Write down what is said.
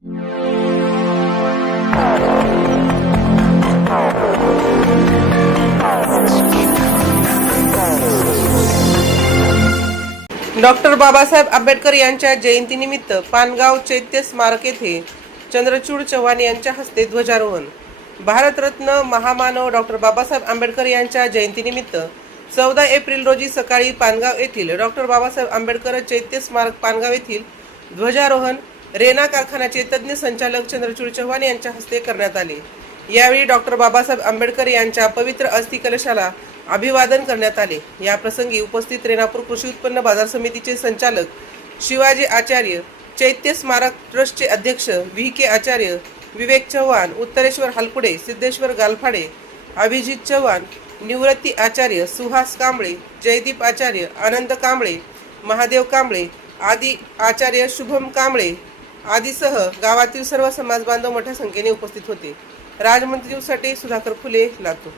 Doctor Babasaheb Ambedkar यांच्या जयंतीनिमित्त पानगाव चैत्य स्मारक येथे चंद्रचूड चव्हाण यांच्या हस्ते ध्वजारोहण। भारतरत्न महामानव डॉक्टर बाबासाहेब आंबेडकर यांच्या जयंतीनिमित्त 14 एप्रिल रोजी सकाळी पानगाव येथील डॉक्टर बाबासाहेब आंबेडकर चैत्य स्मारक पानगाव येथील ध्वजारोहण रेना कारखान्याचे तज्ञ संचालक चंद्रचूड चव्हाण यांच्या हस्ते करण्यात आले। यावेळी डॉक्टर बाबासाहेब आंबेडकर यांच्या पवित्र अस्थि कलशाला अभिवादन करण्यात आले। या प्रसंगी उपस्थित रेणापूर कृषी उत्पन्न बाजार समितीचे संचालक शिवाजी आचार्य, चैत्य स्मारक ट्रस्टचे अध्यक्ष व्ही.के. आचार्य, विवेक चव्हाण, उत्तरेश्वर हलकुडे, सिद्धेश्वर गालफाडे, अभिजित चव्हाण, निवृत्ती आचार्य, सुहास कांबळे, जयदीप आचार्य, आनंद कांबळे, महादेव कांबळे आदी आचार्य, शुभम कांबळे आदीसह गावातील सर्व समाज बांधव मोठ्या संख्येने उपस्थित होते। राजमंत्री न्यूजसाठी सुधाकर फुले, लातूर।